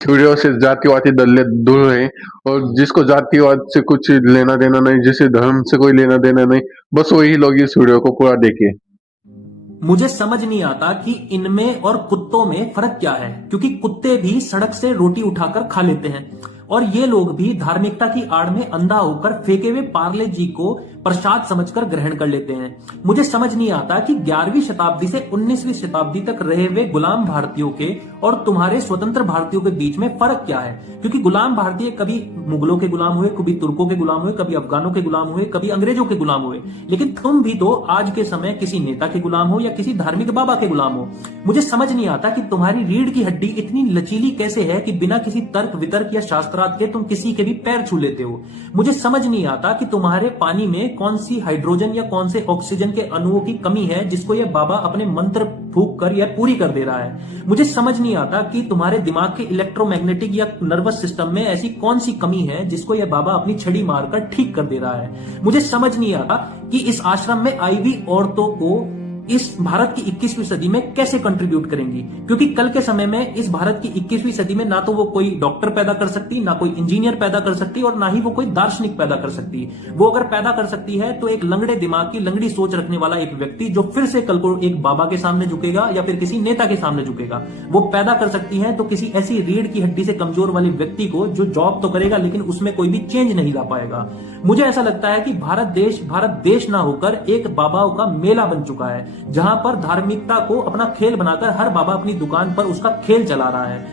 सूर्यों से जातिवादी दल दूर रहे और जिसको जातिवाद से कुछ लेना देना नहीं, जिसे धर्म से कोई लेना देना नहीं, बस वही लोग इस वीडियो को पूरा देखे। मुझे समझ नहीं आता कि इनमें और कुत्तों में फर्क क्या है, क्योंकि कुत्ते भी सड़क से रोटी उठाकर खा लेते हैं और ये लोग भी धार्मिकता की आड़ में अंधा होकर फेंके हुए पार्ले जी को प्रसाद समझकर ग्रहण कर लेते हैं। मुझे समझ नहीं आता कि 11वीं शताब्दी से 19वीं शताब्दी तक रहे हुए गुलाम भारतीयों के और तुम्हारे स्वतंत्र भारतीयों के बीच में फर्क क्या है, क्योंकि गुलाम भारतीय कभी मुगलों के गुलाम हुए, कभी तुर्कों के गुलाम हुए, कभी अफगानों के गुलाम हुए, कभी अंग्रेजों के गुलाम हुए, लेकिन तुम भी तो आज के समय किसी नेता के गुलाम हो या किसी धार्मिक बाबा के गुलाम हो। मुझे समझ नहीं आता कि तुम्हारी रीढ़ की हड्डी इतनी लचीली कैसे है कि बिना किसी तर्क वितर्क या शास्त्रार्थ के तुम किसी के भी पैर छू लेते हो। मुझे समझ नहीं आता कि तुम्हारे पानी में कौन सी हाइड्रोजन या कौन से ऑक्सीजन के अणुओं की कमी है जिसको यह बाबा अपने मंत्र फूंक कर यह पूरी कर दे रहा है। मुझे समझ नहीं आता कि तुम्हारे दिमाग के इलेक्ट्रोमैग्नेटिक या नर्वस सिस्टम में ऐसी कौन सी कमी है जिसको यह बाबा अपनी छड़ी मारकर ठीक कर दे रहा है। मुझे समझ नहीं आता कि इस आश्रम में आई हुई औरतों को इस भारत की 21वीं सदी में कैसे कंट्रीब्यूट करेंगी, क्योंकि कल के समय में इस भारत की 21वीं सदी में ना तो वो कोई डॉक्टर पैदा कर सकती, ना कोई इंजीनियर पैदा कर सकती और ना ही वो कोई दार्शनिक पैदा कर सकती। वो अगर पैदा कर सकती है तो एक लंगड़े दिमाग की लंगड़ी सोच रखने वाला एक व्यक्ति जो फिर से कल को एक बाबा के सामने झुकेगा या फिर किसी नेता के सामने झुकेगा। वो पैदा कर सकती है तो किसी ऐसी रीढ़ की हड्डी से कमजोर वाले व्यक्ति को जो जॉब तो करेगा लेकिन उसमें कोई भी चेंज नहीं ला पाएगा। मुझे ऐसा लगता है कि भारत देश ना होकर एक बाबाओं का मेला बन चुका है, जहां पर धार्मिकता को अपना खेल बनाकर हर बाबा अपनी दुकान पर उसका खेल चला रहा है।